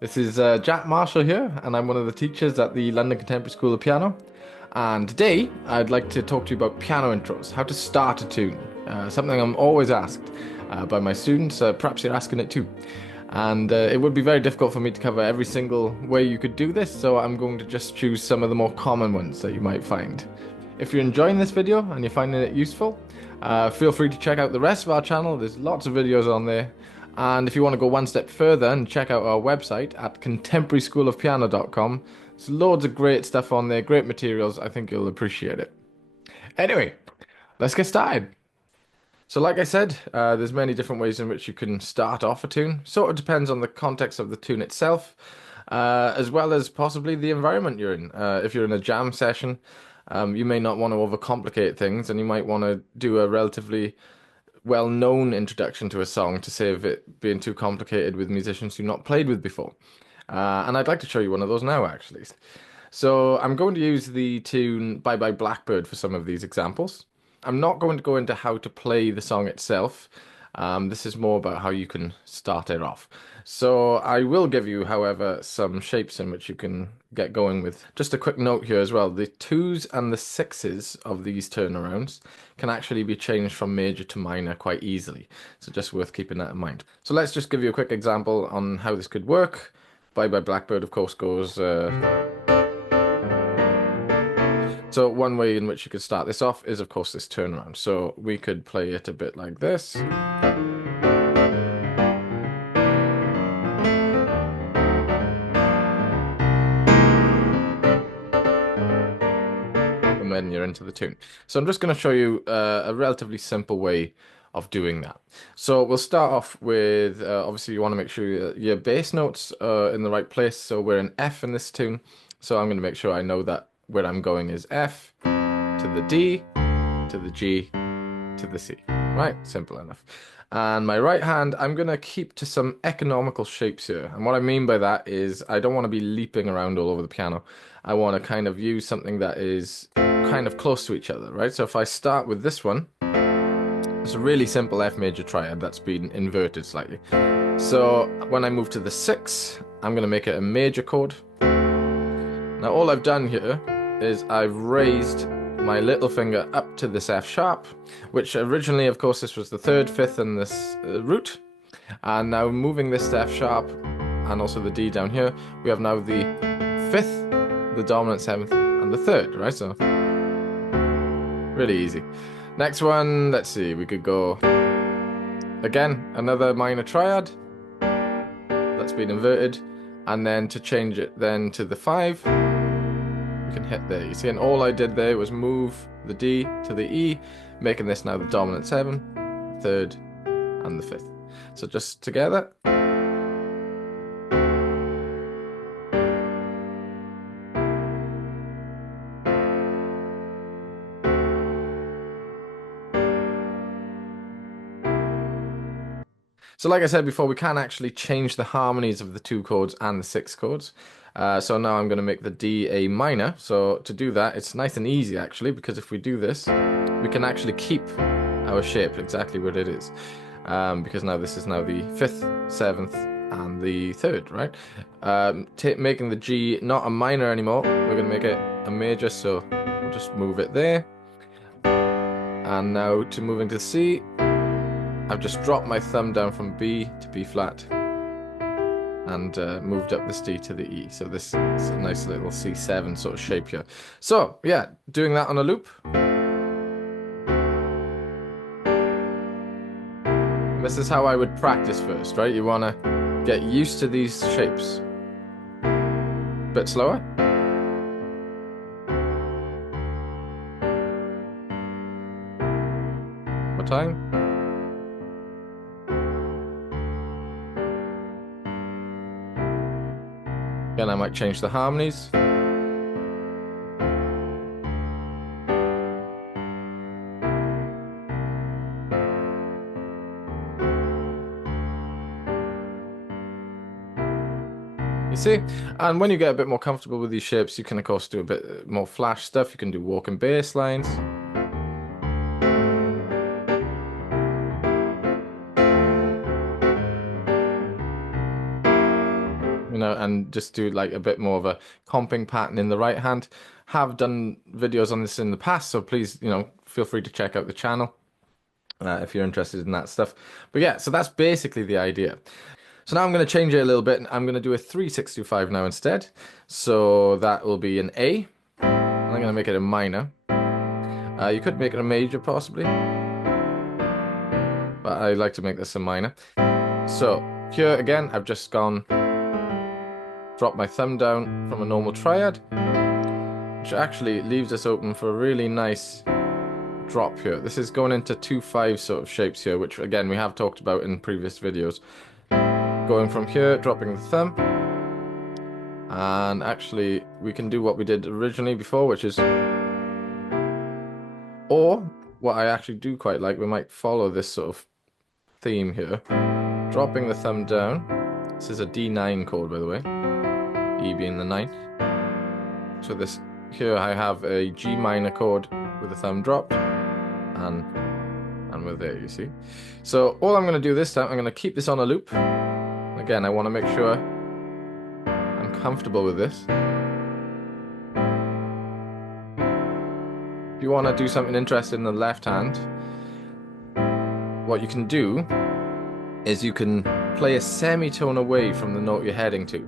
This is Jack Marshall here, and I'm one of the teachers at the London Contemporary School of Piano. And today, I'd like to talk to you about piano intros, how to start a tune. Something I'm always asked by my students. Perhaps you're asking it too. And it would be very difficult for me to cover every single way you could do this, so I'm going to just choose some of the more common ones that you might find. If you're enjoying this video and you're finding it useful, feel free to check out the rest of our channel. There's lots of videos on there. And if you want to go one step further and check out our website at contemporaryschoolofpiano.com, there's loads of great stuff on there, great materials. I think you'll appreciate it. Anyway, let's get started. So like I said, there's many different ways in which you can start off a tune. Sort of depends on the context of the tune itself, as well as possibly the environment you're in. If you're in a jam session, you may not want to overcomplicate things, and you might want to do a relatively well-known introduction to a song to save it being too complicated with musicians you've not played with before. And I'd like to show you one of those now, actually. So I'm going to use the tune Bye Bye Blackbird for some of these examples. I'm not going to go into how to play the song itself. This is more about how you can start it off. So I will give you, however, some shapes in which you can get going with. Just a quick note here as well. The twos and the sixes of these turnarounds can actually be changed from major to minor quite easily. So just worth keeping that in mind. So let's just give you a quick example on how this could work. Bye Bye Blackbird, of course, goes... So one way in which you could start this off is, of course, this turnaround. So we could play it a bit like this. And then you're into the tune. So I'm just going to show you a relatively simple way of doing that. So we'll start off with, obviously you want to make sure your bass notes are in the right place. So we're in F in this tune. So I'm going to make sure I know that where I'm going is F to the D, to the G, to the C. Right, simple enough. And my right hand, I'm going to keep to some economical shapes here. And what I mean by that is I don't want to be leaping around all over the piano. I want to kind of use something that is kind of close to each other, right? So if I start with this one, it's a really simple F major triad that's been inverted slightly. So when I move to the 6, I'm going to make it a major chord. Now all I've done here is I've raised my little finger up to this F sharp, which originally, of course, this was the 3rd, 5th, and this root. And now moving this to F sharp and also the D down here, we have now the 5th, the dominant 7th, and the 3rd, right? So really easy. Next one, let's see, we could go again, another minor triad that's been inverted, and then to change it then to the 5. We can hit there. You see, and all I did there was move the D to the E, making this now the dominant 7, 3rd, and the 5th. So just together. So like I said before, we can actually change the harmonies of the 2 chords and the 6 chords. So now I'm going to make the D a minor. So to do that, it's nice and easy actually, because if we do this, we can actually keep our shape exactly where it is. Because now this is now the 5th, 7th, and the 3rd, right? Making the G not a minor anymore, we're going to make it a major, so we'll just move it there. And now to moving to C, I've just dropped my thumb down from B to B flat and moved up this D to the E. So this is a nice little C7 sort of shape here. So yeah, doing that on a loop. This is how I would practice first, right? You want to get used to these shapes. Bit slower. More time. Again, I might change the harmonies. You see? And when you get a bit more comfortable with these shapes, you can of course do a bit more flash stuff. You can do walking bass lines. you know, and just do like a bit more of a comping pattern in the right hand. Have done videos on this in the past, so please, you know, feel free to check out the channel if you're interested in that stuff. But yeah, so that's basically the idea. So now I'm going to change it a little bit. I'm going to do a 3-6-2-5 now instead. So that will be an A. I'm going to make it a minor. You could make it a major possibly, but I like to make this a minor. So here again, I've just gone, drop my thumb down from a normal triad, which actually leaves us open for a really nice drop here. This is going into 2-5 sort of shapes here, which again we have talked about in previous videos. Going from here, dropping the thumb, and actually we can do what we did originally before, which is, or what I actually do quite like, we might follow this sort of theme here, dropping the thumb down. This is a D9 chord, by the way, E being the ninth. So this here I have a G minor chord with the thumb dropped, and we're there, you see. So all I'm going to do this time, I'm going to keep this on a loop. Again, I want to make sure I'm comfortable with this. If you want to do something interesting in the left hand, what you can do is you can play a semitone away from the note you're heading to.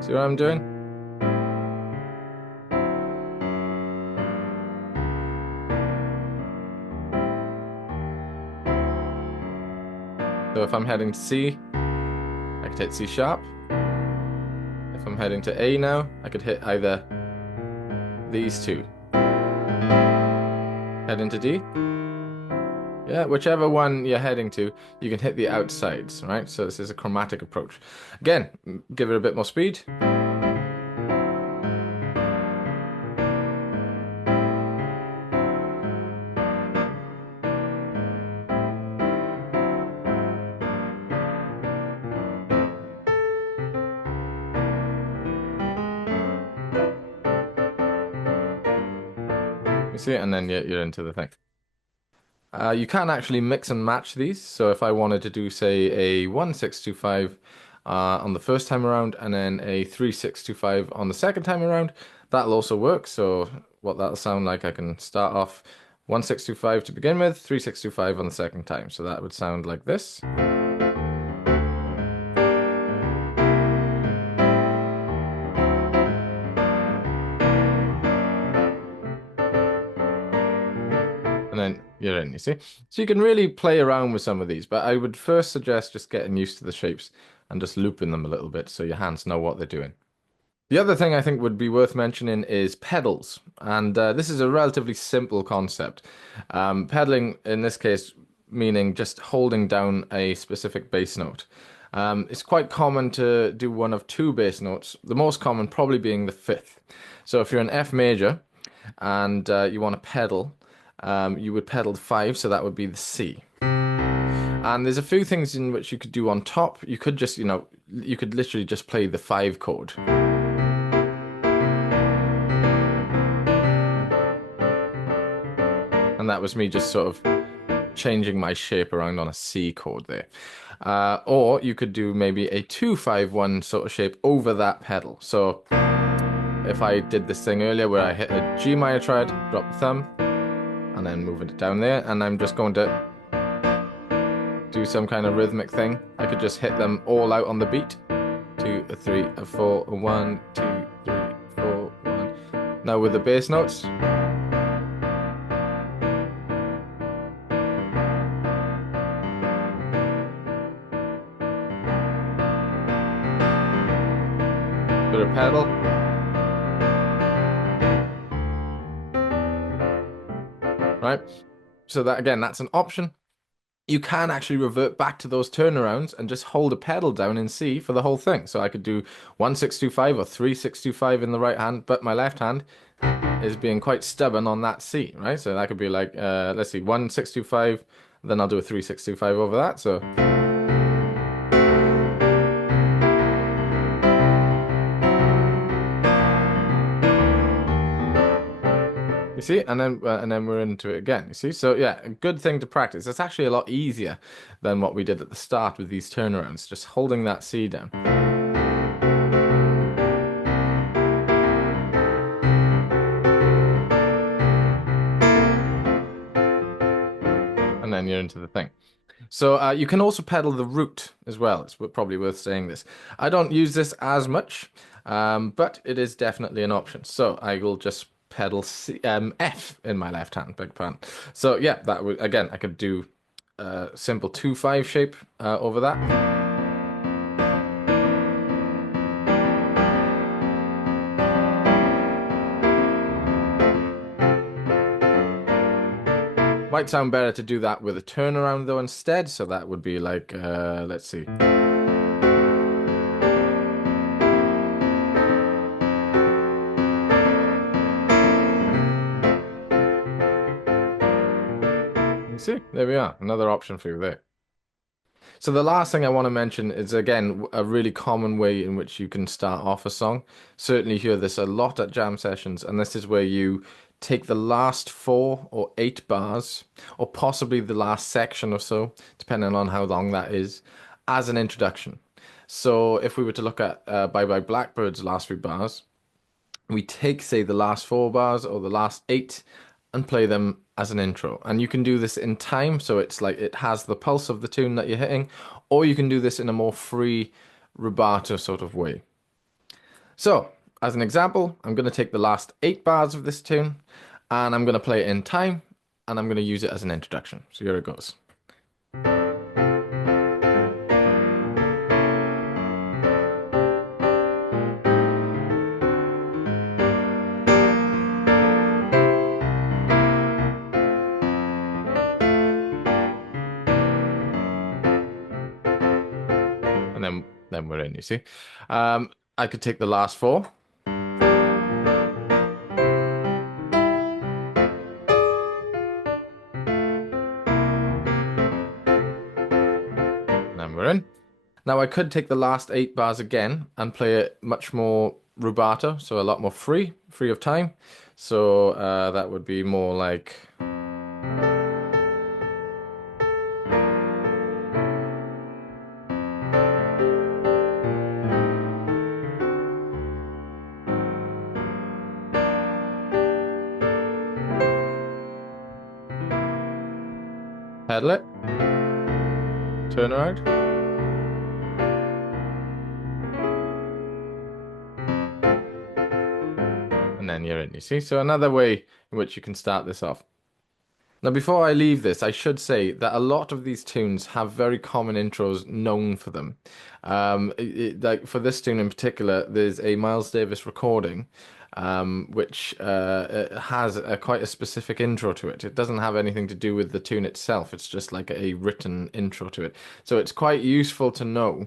See what I'm doing? So if I'm heading to C, I could hit C sharp. If I'm heading to A now, I could hit either these two. Head into D. Yeah, whichever one you're heading to, you can hit the outsides, right? So this is a chromatic approach. Again, give it a bit more speed. You see it, and then you're into the thing. You can actually mix and match these. So if I wanted to do, say, a 1-6-2-5 on the first time around, and then a 3-6-2-5 on the second time around, that'll also work. So what that'll sound like, I can start off 1-6-2-5 to begin with, 3-6-2-5 on the second time. So that would sound like this. And then you're in, you see? So you can really play around with some of these, but I would first suggest just getting used to the shapes and just looping them a little bit so your hands know what they're doing. The other thing I think would be worth mentioning is pedals, and this is a relatively simple concept. Pedaling, in this case, meaning just holding down a specific bass note. It's quite common to do one of two bass notes, the most common probably being the fifth. So if you're an F major and you want to pedal, you would pedal the 5, so that would be the C. And there's a few things in which you could do on top. You could just, you know, you could literally just play the 5 chord. And that was me just sort of changing my shape around on a C chord there. Or you could do maybe a 2-5-1 sort of shape over that pedal. So if I did this thing earlier where I hit a G minor triad, drop the thumb, and then moving it down there, and I'm just going to do some kind of rhythmic thing. I could just hit them all out on the beat. 2, 3, 4, 1, 2, 3, 4, 1. Now with the bass notes. Bit of pedal. Right, so that again, that's an option. You can actually revert back to those turnarounds and just hold a pedal down in C for the whole thing. So I could do 1-6-2-5 or 3-6-2-5 in the right hand, but my left hand is being quite stubborn on that C, right? So that could be like, let's see, 1-6-2-5, then I'll do a 3-6-2-5 over that. So you see, and then we're into it again. You see, so yeah, a good thing to practice. It's actually a lot easier than what we did at the start with these turnarounds. Just holding that C down. And then you're into the thing. So you can also pedal the root as well. It's probably worth saying this. I don't use this as much, but it is definitely an option. So I will just pedal F in my left hand, beg pardon. So yeah, that would, again, I could do a simple 2/5 shape over that. Might sound better to do that with a turnaround though instead. So that would be like, let's see. You see, there we are. Another option for you there. So the last thing I want to mention is, again, a really common way in which you can start off a song. Certainly hear this a lot at jam sessions, and this is where you take the last 4 or 8 bars, or possibly the last section or so, depending on how long that is, as an introduction. So if we were to look at Bye Bye Blackbird's last 3 bars, we take, say, the last 4 bars or the last 8 and play them as an intro. And you can do this in time, so it's like it has the pulse of the tune that you're hitting, or you can do this in a more free rubato sort of way. So, as an example, I'm going to take the last 8 bars of this tune, and I'm going to play it in time, and I'm going to use it as an introduction. So here it goes. And then we're in, you see. I could take the last 4. And then we're in. Now I could take the last 8 bars again and play it much more rubato, so a lot more free of time. So that would be more like... pedal it, turn around. And then you're in, you see? So another way in which you can start this off. Now, before I leave this, I should say that a lot of these tunes have very common intros known for them. Like for this tune in particular, there's a Miles Davis recording, which has quite a specific intro to it. It doesn't have anything to do with the tune itself. It's just like a written intro to it. So it's quite useful to know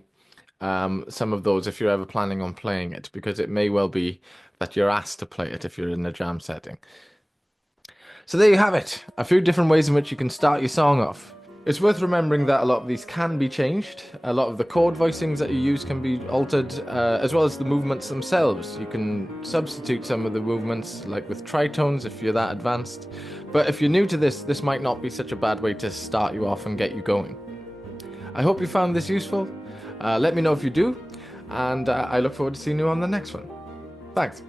some of those if you're ever planning on playing it, because it may well be that you're asked to play it if you're in a jam setting. So there you have it, a few different ways in which you can start your song off. It's worth remembering that a lot of these can be changed. A lot of the chord voicings that you use can be altered, as well as the movements themselves. You can substitute some of the movements, like with tritones if you're that advanced. But if you're new to this, this might not be such a bad way to start you off and get you going. I hope you found this useful. Let me know if you do, and I look forward to seeing you on the next one. Thanks.